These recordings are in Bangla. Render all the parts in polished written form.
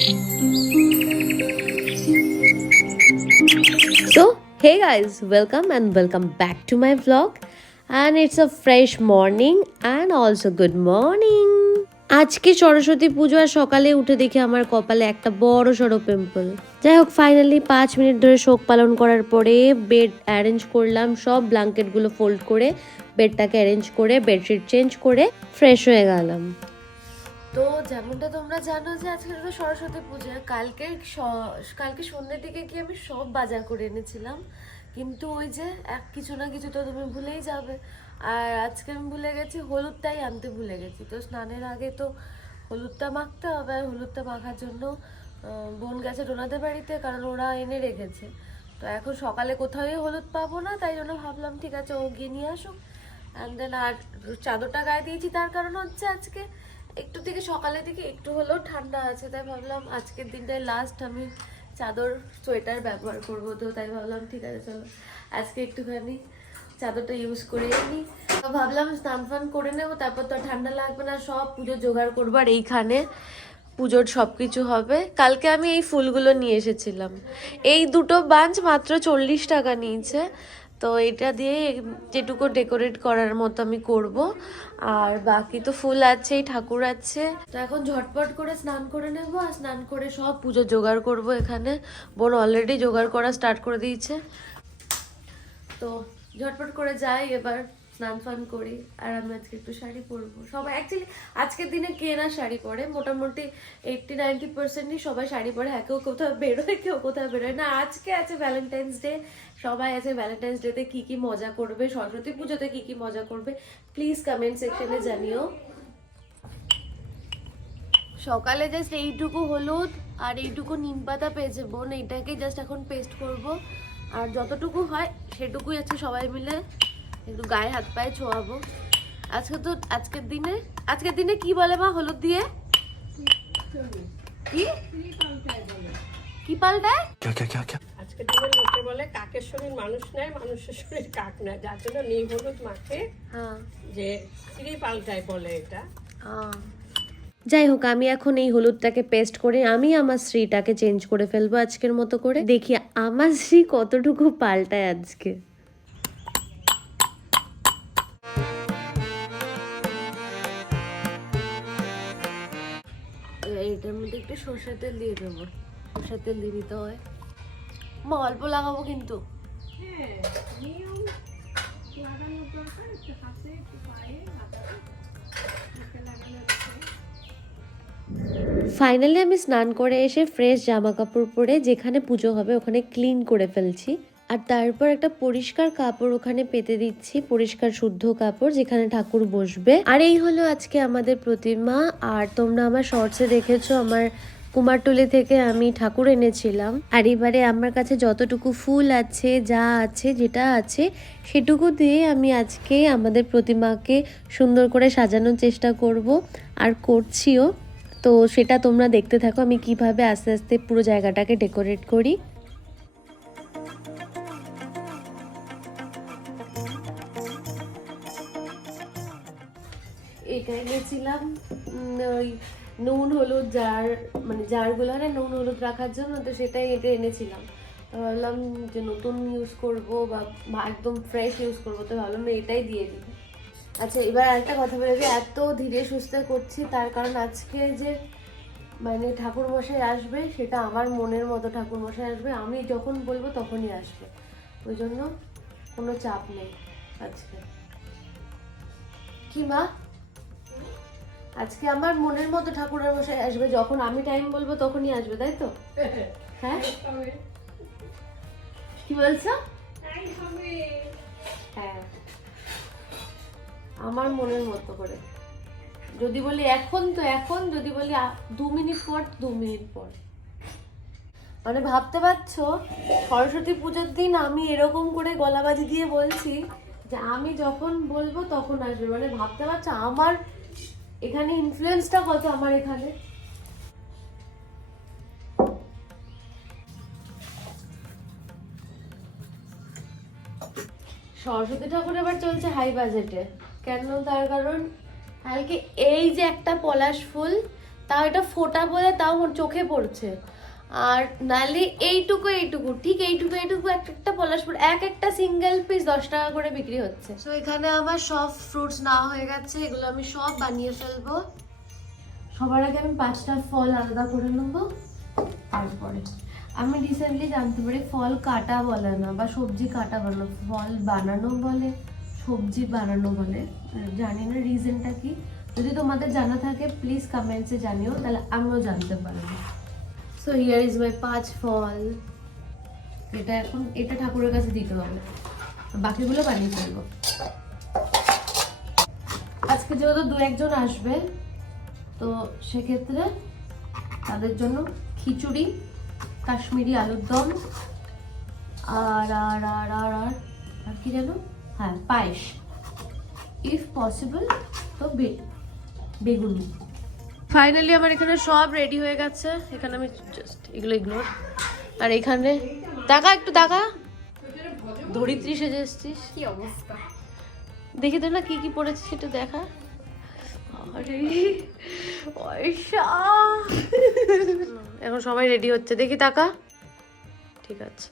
So, hey guys, welcome back to my vlog, and it's a fresh morning and also good morning. আজকে সরস্বতী পুজো আর সকালে উঠে দেখি আমার কপালে একটা বড় সড়ো পিম্পল। যাই হোক, ফাইনালি 5 মিনিট ধরে শোক পালন করার পরে বেড অ্যারেঞ্জ করলাম, সব ব্ল্যাঙ্কেটগুলো ফোল্ড করে বেডটাকে অ্যারেঞ্জ করে বেডশিট চেঞ্জ করে ফ্রেশ হয়ে গেলাম। তো যেমনটা তোমরা জানো যে আজকে তো সরস্বতী পূজা, কালকে সন্ধ্যের দিকে গিয়ে আমি সব বাজার করে এনেছিলাম, কিন্তু ওই যে কিছু না কিছু তো তুমি ভুলেই যাবে। আর আজকে আমি ভুলে গেছি, হলুদটাই আনতে ভুলে গেছি। তো স্নানের আগে তো হলুদটা মাখতে হবে, আর হলুদটা মাখার জন্য বোন গেছে ওনাদের বাড়িতে, কারণ ওরা এনে রেখেছে। তো এখন সকালে কোথাওই হলুদ পাবো না, তাই জন্য ভাবলাম ঠিক আছে ও গিয়ে নিয়ে আসুক। অ্যান্ড দেন আর চাদরটা গায়ে দিয়েছি, তার কারণ হচ্ছে আজকে একটু থেকে সকালের দিকে একটু হলেও ঠান্ডা আছে, তাই ভাবলাম আজকের দিনটায় লাস্ট আমি চাদর সোয়েটার ব্যবহার করব। তো তাই ভাবলাম ঠিক আছে চলো আজকে একটুখানি চাদরটা ইউজ করে নিই। তো ভাবলাম স্নান ফান করে নেবো, তারপর তো ঠান্ডা লাগবে না, সব পুজো জোগাড় করবো। আর এইখানে পুজোর সব কিছু হবে। কালকে আমি এই ফুলগুলো নিয়ে এসেছিলাম, এই দুটো বাঞ্চ মাত্র 40 টাকা নিয়েছে। তো এটা দিয়ে যেটুকু ডেকোরেট করার মতো আমি করব, আর বাকি তো ফুল আছেই, ঠাকুর আছে। তো এখন ঝটপট করে স্নান করে নেব, আর স্নান করে সব পুজো জোগাড় করব। এখানে বোন অলরেডি জোগাড় করা স্টার্ট করে দিয়েছে, তো ঝটপট করে যাই এবার স্নান ফান করি। আর আমি আজকে একটু শাড়ি পরবো। সবাই অ্যাকচুয়ালি আজকের দিনে কে না শাড়ি পরে, মোটামুটি 80-90%ই সবাই শাড়ি পরে। হ্যাঁ, কেউ কোথাও বেরোয়, কেউ কোথাও বেরোয় না। আজকে আছে ভ্যালেন্টাইন্স ডে, সবাই আছে ভ্যালেন্টাইন্স ডেতে কি কি মজা করবে, সরস্বতী পুজোতে কি কি মজা করবে প্লিজ কমেন্ট সেকশনে জানিও। সকালে জাস্ট এইটুকু হলুদ আর এইটুকু নিম পাতা পেয়েছে বোন, এইটাকে জাস্ট এখন পেস্ট করব। আর যতটুকু হয় সেটুকুই আছে, সবাই মিলে একটু গায়ে হাত পায়ে ছোঁয়াবো। আজকের দিনে কি বলে মা হলুদ দিয়ে? কি পাল্টায়? আজকের দিনে লোকে বলে কাকের শরীর মানুষ নেয়, মানুষের শরীর কাক নেয়, যার জন্য নীল হলুদ মাখে। হ্যাঁ, যে শ্রী পাল্টায় বলে এটা। যাই হোক, আমি এখন এই হলুদটাকে পেস্ট করে আমি আমার শ্রীটাকে চেঞ্জ করে ফেলবো আজকের মতো করে। দেখি আমার শ্রী কতটুকু পাল্টায় আজকে। এইটার মধ্যে একটু সরষের তেল দিয়ে দেবো, সরষের তেল দিয়ে দিতে হয়। মা অল্প লাগাবো কিন্তু। ফাইনালি আমি স্নান করে এসে ফ্রেশ জামা কাপড় পরে যেখানে পুজো হবে ওখানে ক্লিন করে ফেলছি। আর তারপর একটা পরিষ্কার কাপড় ওখানে পেতে দিচ্ছি, পরিষ্কার শুদ্ধ কাপড় যেখানে ঠাকুর বসবে। আর এই হলো আজকে আমাদের প্রতিমা। আর তোমরা আমার শর্টসে দেখেছো আমার কুমারটুলি থেকে আমি ঠাকুর এনেছিলাম। আর এবারে আমার কাছে যতটুকু ফুল আছে, যা আছে, যেটা আছে সেটুকু দিয়ে আমি আজকে আমাদের প্রতিমাকে সুন্দর করে সাজানোর চেষ্টা করব, আর করছিও। তো সেটা তোমরা দেখতে থাকো আমি কিভাবে আস্তে আস্তে পুরো জায়গাটাকে ডেকোরেট করি। এটা এনেছিলাম ওই নুন হলুদ জারগুলো না নুন হলুদ রাখার জন্য, তো সেটাই এটা এনেছিলাম। তো ভাবলাম যে নতুন ইউজ করবো বা একদম ফ্রেশ ইউজ করবো, তো ভাবলাম এটাই দিয়ে দিই। আচ্ছা, এবার আরেকটা কথা বলে দিই, এত ধীরে সুস্থে করছি তার কারণ আজকে যে ঠাকুর মশাই আসবে, সেটা আমার মনের মতো ঠাকুর মশাই আসবে, আমি যখন বলবো তখনই আসবে, ওই জন্য কোনো চাপ নেই আজকে। কি মা, আজকে আমার মনের মতো ঠাকুরের মশাই আসবে, যখন আমি টাইম বলবো তখনই আসবে, তাই তো? হ্যাঁ, কি বলছো? হ্যাঁ, আমার মনের মতো করে। যদি বলি এখন তো এখন, যদি বলি 2 মিনিট পর 2 মিনিট পর। ভাবতে পারছো সরস্বতী পুজোর দিন আমি এরকম করে গলাবাজি দিয়ে বলছি যে আমি যখন বলবো তখন আসবে। ভাবতে পারছো আমার এখানে ইনফ্লুয়েন্সটা কত আমার এখানে। সরস্বতী ঠাকুর এবার চলছে হাই বাজেটে। কেন? তার কারণ কালকে এই যে একটা পলাশ ফুল তাও এটা ফোটা বলে তাও ওর চোখে পড়ছে। আর নালে এইটুকু ঠিক এইটুকু একটা পলাশপুর এক একটা সিঙ্গেল পিস 10 টাকা করে বিক্রি হচ্ছে। তো এখানে আমার সব ফ্রুটস নেওয়া হয়ে গেছে, এগুলো আমি সব বানিয়ে ফেলবো। সবার আগে আমি 5টা ফল আলাদা করে নেবো। তারপরে আমি রিসেন্টলি জানতে পারি ফল কাটা বলে না, বা সবজি কাটা বলে না, ফল বানানো বলে, সবজি বানানো বলে। জানি না রিজনটা কি, যদি তোমাদের জানা থাকে প্লিজ কমেন্টসে জানিও, তাহলে আমিও জানতে পারবো। সো হিয়ার ইজ মাই 5 ফল। এটা ঠাকুরের কাছে দিতে হবে, বাকিগুলো বানিয়ে ফেলবো। আজকে যেহেতু 2-1 জন আসবে, তো সেক্ষেত্রে তাদের জন্য খিচুড়ি, কাশ্মীরি আলুর দম, আর আর আর আর আর আর কি জানো, হ্যাঁ পায়েস, ইফ পসিবল তো বেগুনি। ফাইনালি আমার এখানে সব রেডি হয়ে গেছে। এখানে আমি জাস্ট এগুলো ইগনোর। আর এখানে একটু ধরিত্রী সেজে এসছিস, কি অবস্থা দেখি তো না কি কি পড়েছিস একটু দেখা। আরে পয়সা, এখন সবাই রেডি হচ্ছে, দেখি তাকা। ঠিক আছে,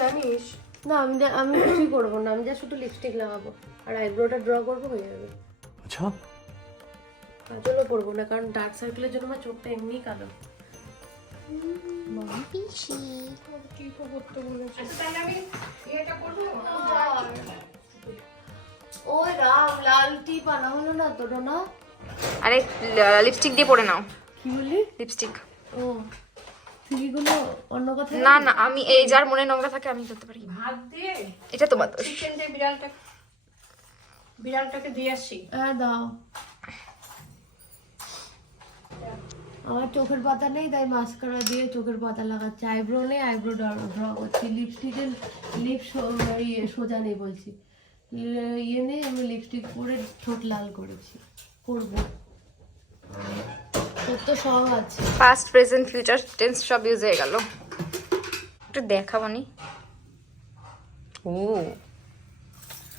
জানিস না আমি কিছুই করবো না, আমি যা শুধু লিপস্টিক লাগাবো আর আইব্রোটা ড্র করবো, হয়ে যাবে। আচ্ছা, কাজলও করবো না, কারণ ডার্ক সার্কেলের জন্য আমার চোখটা এমনি কালো। কি করতে বলেছে? তাহলে আমি এটা করবো। ওই রাম, লাল টিপ আনা হলো না তোর না? আরে লিপস্টিক দিয়ে পরে নাও। কি বলি? লিপস্টিক? ও তুইগুলো অন্য কথা না না, আমি এই যার মনে নোংরা থাকে আমি করতে পারি। ভাত দিয়ে এটা তোমার দোষ। চিকেন দিয়ে বিড়ালটাকে দিয়ে আসি। হ্যাঁ দাও। আমার চোখের পাতা নেই, তাই মাস্কারা দিয়ে চোখের পাতা লাগাচ্ছি। আইব্রো নেই, আইব্রো ড্র করছি। লিপস্টিকের সোজা নেই বলছি, ইয়ে নেই, আমি লিপস্টিক পরে ঠোঁট লাল করেছি, করবো। তোর তো সব আছে। পাস্ট প্রেজেন্ট ফিউচার টেন্স সব ইউজ হয়ে গেল। একটু দেখাবো নি। ও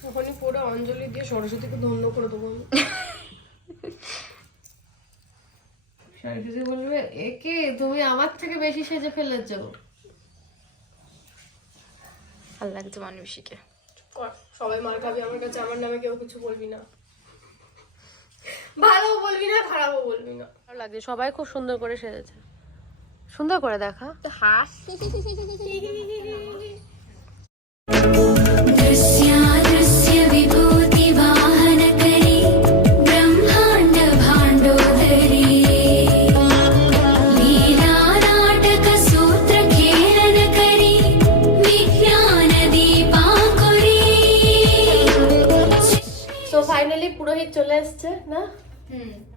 ওখানে পুরো অঞ্জলি দিয়ে সরস্বতীকে ধন্য করে দেবো। সরস্বতী বলবে একে তুমি আমার থেকে বেশি সেজে ফেলেছো। ভালো লাগছে মানুষীকে। সবাই মার খাবি আমার কাছে, আমার নামে কেউ কিছু বলবি না, ভালো বলবি না, খারাপও বলবি না। ভালো লাগছে, সবাই খুব সুন্দর করে সেজেছে। সুন্দর করে দেখা। হাসি दृश्य विभूति वाहन करी ब्रह्मांड भांडोदरी लीला नाटक सूत्र खेलन करी विज्ञान दीपाकुरी। তো ফাইনালি পুরোহিত চলে এসছে না,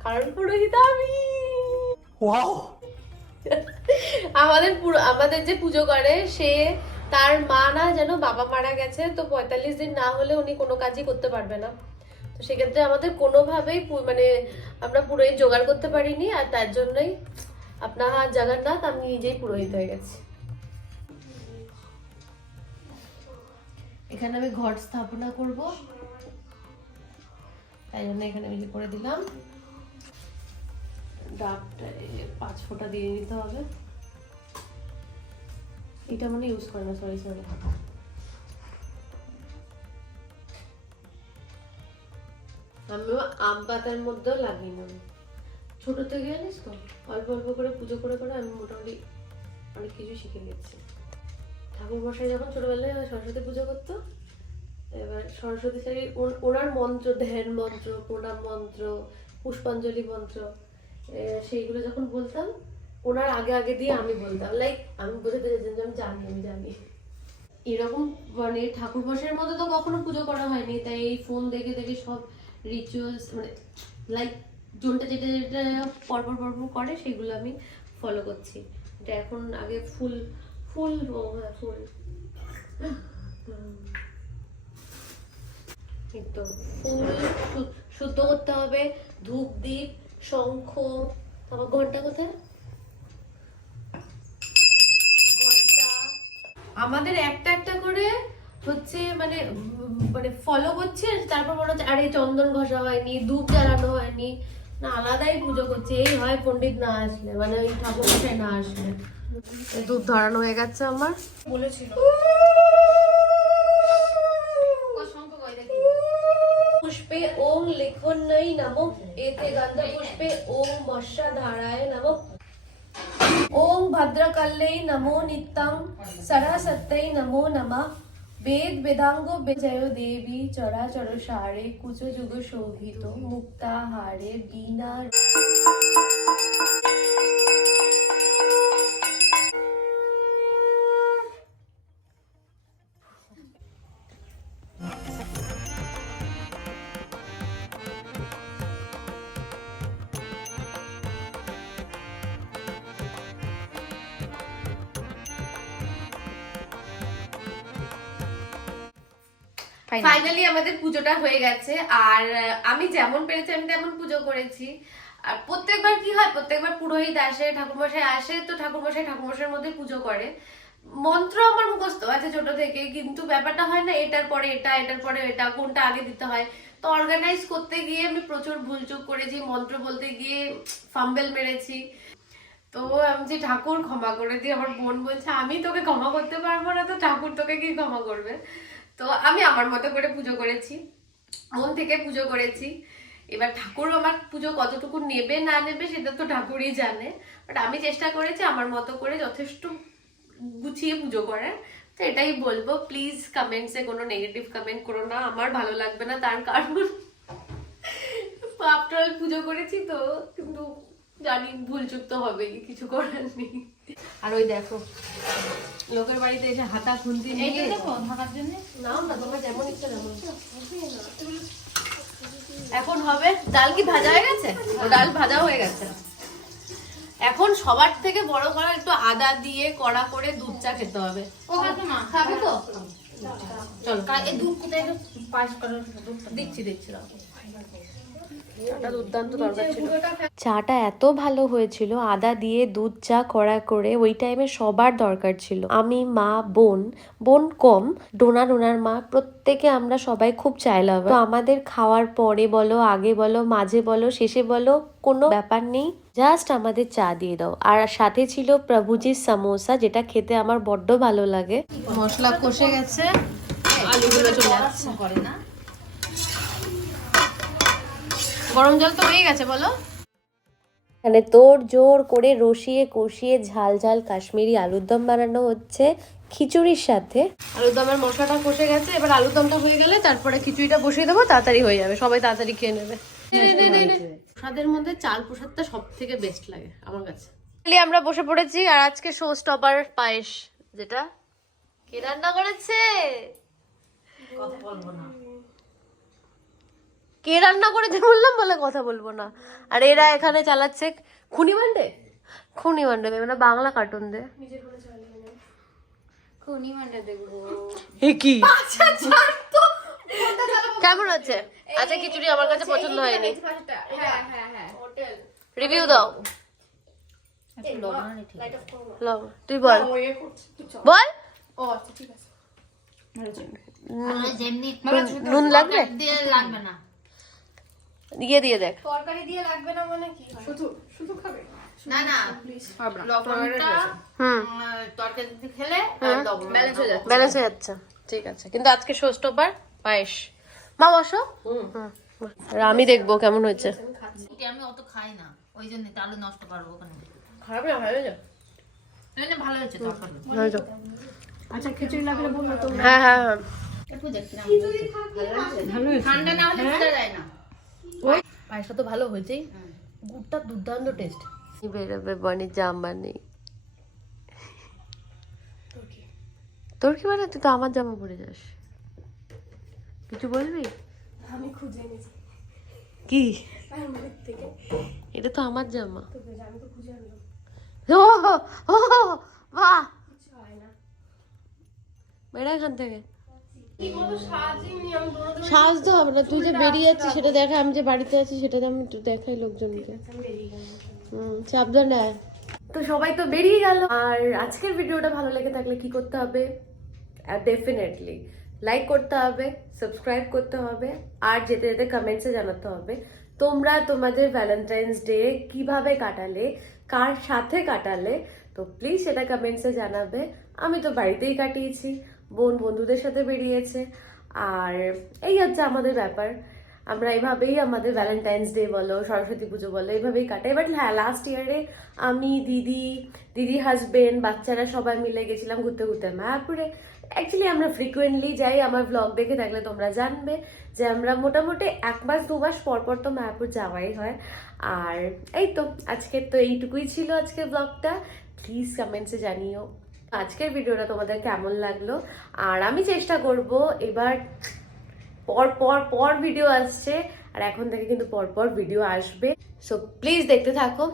কারণ পুরোহিত আমি। আমাদের যে পুজো করে সে, তার মা না যেন বাবা মারা গেছে, তো 45 দিন না হলে উনি কোনো কাজই করতে পারবে না। তো সেক্ষেত্রে আমাদের কোনোভাবেই মানে আমরা পুরোহিত জোগাড় করতে পারিনি, আর তার জন্যই আপনার হাত জগন্নাথ আমি নিজেই পুরোহিত হয়ে গেছি। এখানে আমি ঘট স্থাপনা করব, তাই জন্য এখানে আমি করে দিলাম। ডাবটা 5 ফোঁটা দিয়ে নিতে হবে। এটা মানে ইউজ করে না, সরি আমিও আম পাতার মধ্যেও লাগিয়ে নেব। ছোট থেকে জানিস তো, অল্প অল্প করে পুজো করে করে আমি মোটামুটি অনেক কিছু শিখে গেছি। ঠাকুর মশাই যখন ছোটবেলায় সরস্বতী পুজো করতো, এবার সরস্বতী স্যারের ওনার মন্ত্র, ধ্যান মন্ত্র, প্রণাম মন্ত্র, পুষ্পাঞ্জলি মন্ত্র, সেইগুলো যখন বলতাম ওনার আগে আগে দিয়ে আমি বলতাম, লাইক আমি বোঝাতে চাইছিলাম যে আমি জানি। এরকম মানে ঠাকুর মশাইয়ের মতো তো কখনো পুজো করা হয়নি, তাই এই ফোন দেখে দেখে সব রিচুয়ালস মানে লাইক যেটা যেটা পরপর করে সেগুলো আমি ফলো করছি। এটা এখন আগে ফুল তো ফুল শুদ্ধ করতে হবে, ধূপ দ্বীপ শঙ্খ, আমার ঘন্টা কোথায়, ঘন্টা। আমাদের একটা একটা করে হচ্ছে মানে মানে ফলো করছে, তারপর মনে হচ্ছে আরে চন্দন ঘষা হয়নি, ধূপ জ্বালানো হয়নি, না আলাদাই পুজো করছে। এই হয় পণ্ডিত না আসলে, মানে ওই ঠাকুর মশাই না আসলে। ধূপ ধরানো হয়ে গেছে আমার। বলেছিল পুষ্পে ওম লিখন্নৈ নমো, এতে গন্ধ পুষ্পে ওম মশা ধারায় নমো, ওম ভদ্রকল্যৈ নমো নিত্যং সরস্বত্যৈ নমো নমঃ, বেদ বেদাঙ্গ জয় দেবী চরাচর সারে, কুচ যুগ শোভিত মুক্তাহারে বীণা। ফাইনালি আমাদের পুজোটা হয়ে গেছে। আর আমি যেমন পেরেছি আমি তেমন পুজো করেছি। আর প্রত্যেকবার কি হয়, প্রত্যেকবার পুরোহিত আসে, ঠাকুরমশাই আসে, তো ঠাকুরমশাইয়ের মধ্যে পুজো করে। মন্ত্র আমার মুখস্থ আছে ছোট থেকে, কিন্তু ব্যাপারটা হয় না এটার পরে এটা, এটার পরে এটা, কোনটা আগে দিতে হয়। তো অর্গানাইজ করতে গিয়ে আমি প্রচুর ভুলচুক করেছি, মন্ত্র বলতে গিয়ে ফাম্বেল মেরেছি। তো আমি যে ঠাকুর ক্ষমা করে দিই, আমার বোন বলছে আমি তোকে ক্ষমা করতে পারবো না, তো ঠাকুর তোকে কি ক্ষমা করবে। তো আমি আমার মতো করে পুজো করেছি, মন থেকে পুজো করেছি। এবার ঠাকুর আমার পুজো কতটুকু নেবে না নেবে সেটা তো ঠাকুরই জানে, বাট আমি চেষ্টা করেছি আমার মতো করে যথেষ্ট গুছিয়ে পুজো করার। তো এটাই বলবো, প্লিজ কমেন্টসে কোনো নেগেটিভ কমেন্ট করো না, আমার ভালো লাগবে না। তার কারণ আফটার অল পুজো করেছি তো, কিন্তু জানি ভুলচুক তো হবেই, কিছু করার নেই। আর ওই দেখো লোকের বাড়িতে এসে হাতা খুন্তি নিয়ে ঢাকার জন্য নাও না, তোমার যেমন ইচ্ছা তেমন। এখন হবে ডাল। কি ভাজা হয়ে গেছে? ও ডাল ভাজা হয়ে গেছে। এখন সবার থেকে বড় করা একটু আদা দিয়ে কড়া করে দুধ চা খেতে হবে। ও কাকিমা খাবে তো? চলো এই দুধ কোথায় পায়েস করার দিচ্ছি চাটা এত ভালো হয়েছিল, আদা দিয়ে দুধ চা কড়া করে। ওই টাইমে সবার দরকার ছিল, আমি, মা, বোন কম, ডোনার মা, প্রত্যেকে আমরা সবাই খুব চাই লাভার। তো আমাদের খাওয়ার পরে বলো, আগে বলো, মাঝে বলো, শেষে বলো, কোনো ব্যাপার নেই, জাস্ট আমাদের চা দিয়ে দাও। আর সাথে ছিল প্রভুজির সমোসা, যেটা খেতে আমার বড্ড ভালো লাগে। মশলা কষে গেছে, আলুগুলো চলে যাচ্ছে। করে না গরম জল তো হয়ে গেছে বলো। এখানে তোড় জোর করে রসিয়ে কষিয়ে ঝাল ঝাল কাশ্মীরি আলুর দম বানানো হচ্ছে খিচুড়ির সাথে। আলুর দমের মশলাটা কষে গেছে, এবার আলুর দমটা হয়ে গেলে তারপরে খিচুড়িটা বসিয়ে দেবো, তাড়াতাড়ি হয়ে যাবে, সবাই তাড়াতাড়ি খেয়ে নেবে। প্রসাদের মধ্যে চাল প্রসাদটা সব থেকে বেস্ট লাগে আমার কাছে। আমরা বসে পড়েছি, আর আজকে শো স্টপার পায়েস, যেটা কে রান্না করেছে কথা বলবো না, কে রান্না করেছে বললাম বলে কথা বলবো না। আর এরা এখানে চালাচ্ছে খুনি মান্ডে মানে বাংলা কার্টুন দে খুনি মান্ডা দেখবো। এ কি কেমন আছে? আচ্ছা খিচুড়ি আমার কাছে পছন্দ হয়নি, রিভিউ দাও। তুই বল নুন লাগবে? লাগবে না, দিয়ে দেখ। তরকারি দিয়ে লাগবে না মানে কি হয়? শুধু খাবে? না না লবণটা তরকারি দিয়ে খেলে ব্যালেন্স হয়ে যাচ্ছে, ঠিক আছে। কিন্তু আজকে শো স্টপার পায়েস। মা বসো, আর আমি দেখবো কেমন হয়েছে। আমি অত খাই না, ওই জন্য আলু নষ্ট করবো ওখানে। খারাপ না, ভালো হয়েছে, ভালো হয়েছে তরকারি। আচ্ছা খিচুড়ি লাগলে বলবো তো। হ্যাঁ ঠান্ডা না হলে বোঝা যায় না। পায়েসটা তো ভালো হয়েছেই, গুড়টা দুর্দান্ত টেস্ট। বেরোবে বনির জামা নেই, তোর কি মানে? তুই তো আমার জামা পরে যাস, কিছু বলবি? আমি খুঁজে এনেছি কি থেকে, এটা তো আমার জামা। আমি তো খুঁজে আনলাম, বাহ কিছু হয় না। বেড়া এখান থেকে। কি বলবো, সাজিনি আমি দৌড়াতে সাজতে হবে না, তুই যে বেরিয়ে যাচ্ছিস সেটা দেখা, আমি যে বাড়িতে আছি সেটা আমি একটু দেখাই লোকজনকে। সাবধানে। তো সবাই তো বেরিয়ে গেল। আর আজকের ভিডিওটা ভালো লেগে থাকলে কি করতে হবে? ডেফিনেটলি লাইক করতে হবে, সাবস্ক্রাইব করতে হবে, আর যেতে যেতে কমেন্টসে জানাতে হবে তোমরা তোমাদের ভ্যালেন্টাইন্স ডে কিভাবে কাটালে, কার সাথে কাটালে। তো প্লিজ সেটা কমেন্টসে জানাবে। আমি তো বাড়িতেই কাটিয়েছি, বোন বন্ধুদের সাথে বেরিয়েছে, আর এই হচ্ছে আমাদের ব্যাপার। আমরা এভাবেই আমাদের ভ্যালেন্টাইন্স ডে বলো, সরস্বতী পুজো বলো, এভাবেই কাটাই। বাট হ্যাঁ, লাস্ট ইয়ারে আমি, দিদি হাজবেন্ড, বাচ্চারা সবাই মিলে গেছিলাম ঘুরতে ঘুরতে মায়াপুরে। অ্যাকচুয়ালি আমরা ফ্রিকুয়েন্টলি যাই, আমার ব্লগ দেখে থাকলে তোমরা জানবে যে আমরা মোটামুটি 1-2 মাস পর পর তো মায়াপুর যাওয়াই হয়। আর এই তো আজকের তো এইটুকুই ছিল আজকের ব্লগটা। প্লিজ কমেন্টসে জানিও আজকের ভিডিওটা তোমাদের কেমন লাগলো। আর আমি চেষ্টা করব এবার পর ভিডিও আসছে, আর এখন থেকে কিন্তু পর ভিডিও আসবে। সো প্লিজ দেখতে থাকো।